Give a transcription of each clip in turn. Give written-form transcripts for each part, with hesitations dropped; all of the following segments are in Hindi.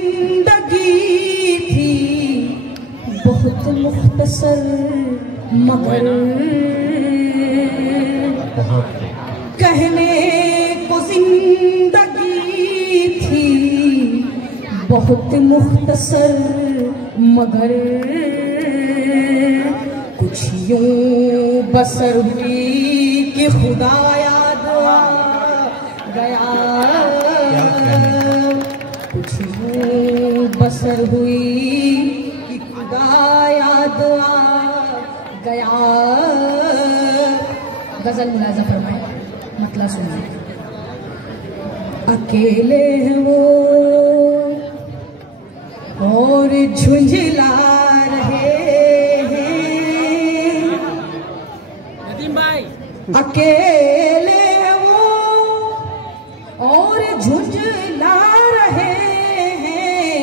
जिंदगी थी बहुत मुख्तसर मगर कहने को जिंदगी थी बहुत मुख्तसर मगर कुछ यूं बसर हुई कि खुदा याद आ गया, कुछ यूं बसर हुई कि खुदा याद आ गया। गजल मुलाजा फरमाए, मतलब सुनिए। अकेले हैं वो और झुंझला रहे हैं, अकेले वो और झुंझला रहे हैं,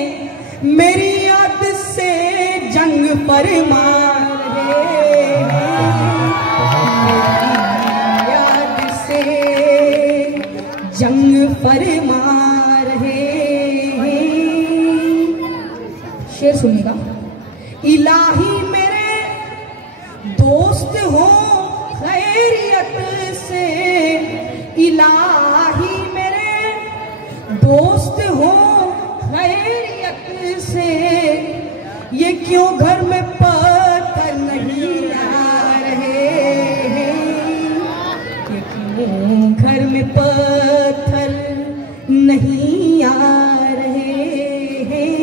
मेरी याद से जंग पर मार रहे हैं, मेरी याद से जंग पर मार रहे हैं। शेर सुनिएगा। इलाही मेरे दोस्त हो खैरियत से, इलाही मेरे दोस्त हो खैरियत से, ये क्यों घर में पत्थर नहीं आ रहे हैं, ये क्यों घर में पत्थर नहीं आ रहे हैं,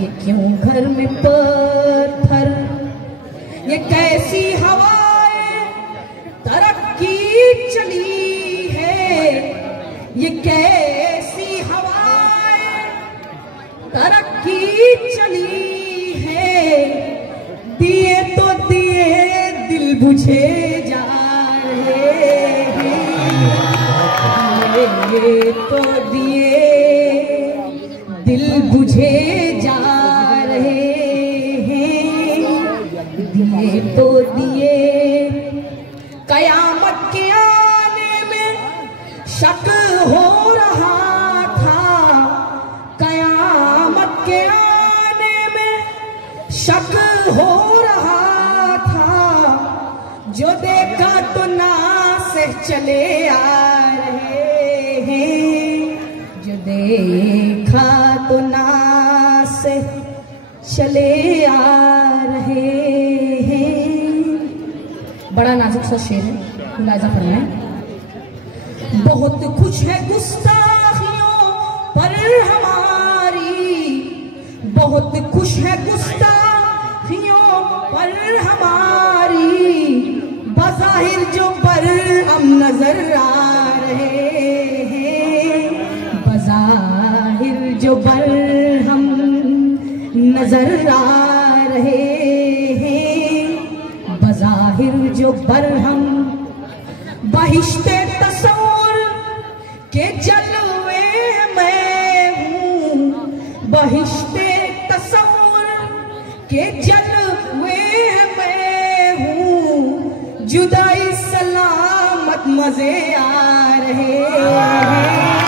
ये क्यों घर में पत्थर। ये कैसी हवा तरक्की चली है, ये कैसी हवाएं तरक्की चली है, दिए तो दिए दिल बुझे जा रहे हैं, दिए तो दिए दिल बुझे जा रहे हैं, दिए तो दिए। कयामत के आने में शक हो रहा था, कयामत के आने में शक हो रहा था, जो देखा तो ना से चले आ रहे हैं, जो देखा तो ना से चले आ रहे हैं। बड़ा नाजुक सा शेर है, मुलाजा फरमाएं। बहुत कुछ है गुस्ताखियों पर हमारी, बहुत कुछ है गुस्ताखियों पर हमारी, बज़ाहिर जो पर हम नजर आ रहे हैं, बज़ाहिर जो पर हम नजर आ रहे हैं, बज़ाहिर जो पर हम बहिश्ते तस्वुर के जलवे मैं हूँ, बहिश्ते तस्वुर के जलवे मैं हूँ, जुदाई सलामत मजे आ रहे हैं।